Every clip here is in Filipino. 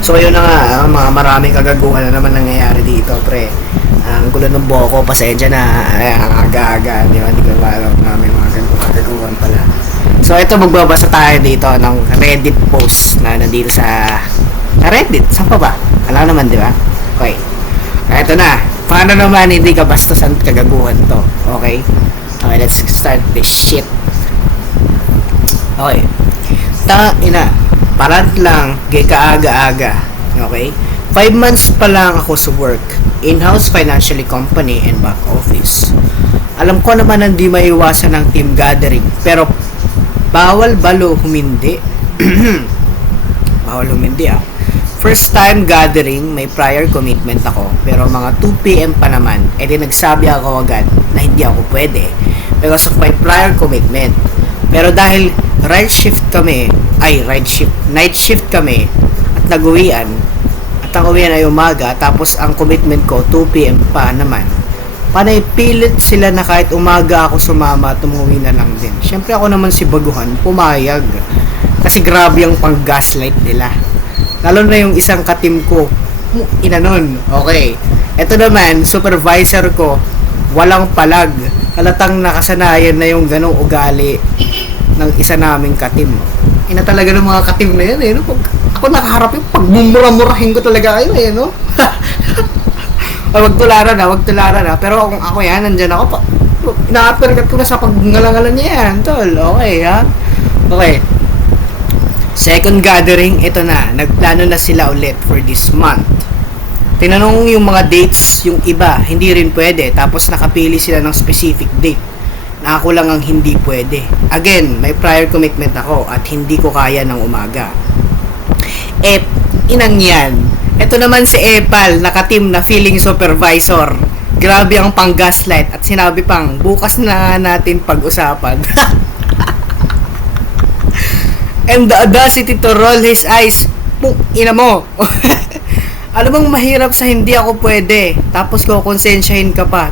So yun na nga, mga maraming kagaguhan na naman nangyayari dito, pre. Ang gulo ng boko, pasensya na, ang aga-aga, di ba? Hindi ko ba alam na may mga kagaguhan pala. So ito, magbabasa tayo dito ng Reddit post na nandito sa Reddit. Saan pa ba? Alam naman, di ba? Okay. Ito na. Paano naman hindi ka bastasan kagaguhan to? Okay? Okay, let's start this shit. Okay. Ina, parang lang, gay kaaga-aga. Okay? 5 months pa lang ako sa work. In-house financially company and back office. Alam ko naman hindi maiwasan ng team gathering. Pero, bawal balo humindi. Bawal humindi First time gathering, may prior commitment ako. Pero mga 2 p.m. pa naman, edi nagsabi ako agad na hindi ako pwede. Because of my prior commitment. Pero dahil night shift kami at nag-uwian at ang uwian ay umaga tapos ang commitment ko 2 p.m. pa naman, panay pilit sila na kahit umaga ako sumama at umuwi na lang din. Syempre ako naman si baguhan, pumayag kasi grabe yung pang gaslight nila, lalo na yung isang katim ko inanon. Okay, eto naman supervisor ko, walang palag, halatang nakasanayan na yung ganong ugali ng isa naming katim. Ina talaga ng mga katim na yan no? Pag ako nakaharap yung pagmumura-murahin ko talaga kayo no? Wag tularan na. Pero kung ako yan, nandyan ako pa. Ina-uppercut ko na sa pagngala-ngala niya yan, tol. Okay, ha? Okay. Second gathering, ito na. Nagplano na sila ulit for this month. Tinanong yung mga dates, yung iba, hindi rin pwede. Tapos nakapili sila ng specific date na ako lang ang hindi pwede. Again, may prior commitment ako at hindi ko kaya ng umaga. Inang yan. Ito naman si Epal, nakatim na feeling supervisor. Grabe ang pang gaslight at sinabi pang, bukas na natin pag-usapan. And the audacity to roll his eyes. Ina mo. Alam bang mahirap sa hindi ako pwede. Tapos ko konsensyahin ka pa.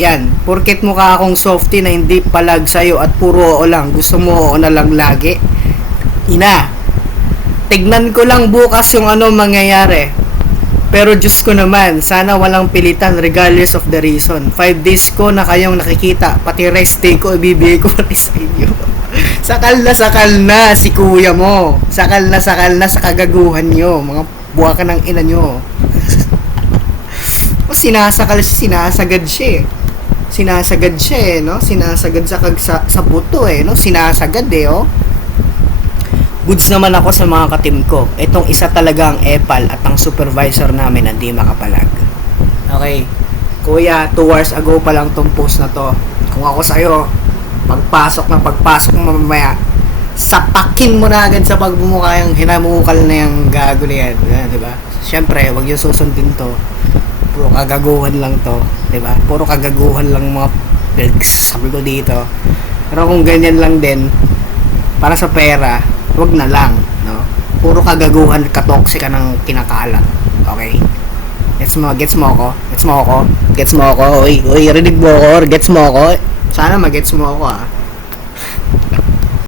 Yan, porket mukha akong softy na hindi palag sa'yo at puro oo lang, gusto mo oo na lang lagi. Ina, tignan ko lang bukas yung ano mangyayari. Pero Diyos ko naman, sana walang pilitan regardless of the reason. 5 days ko na kayong nakikita, pati rest day ko ibibigay ko pati sa inyo. Sakal na si kuya mo. Sakal na sa kagaguhan nyo. Mga buha ka ng ina nyo. Sinasagad siya no? Sinasagad sa buto no? Sinasagad oh. Goods naman ako sa mga katim ko. Itong isa talagang epal at ang supervisor namin hindi makapalag. Okay. Kuya, 2 hours ago pa lang tong post na to. Kung ako sa'yo, pagpasok mo mamaya, sapakin mo na agad sa pagbumuka yung hinamukal na yung gago na yan. Diba? Siyempre, wag yung susundin to. Puro kagaguhan lang to, 'di ba? Puro kagaguhan lang mga sabi ko dito. Pero kung ganyan lang din para sa pera, wag na lang, no? Puro kagaguhan, katoxic ka ng kinakalat. Okay? Gets mo ako? Oy, rinig mo ako, gets mo ako? Sana magets mo ako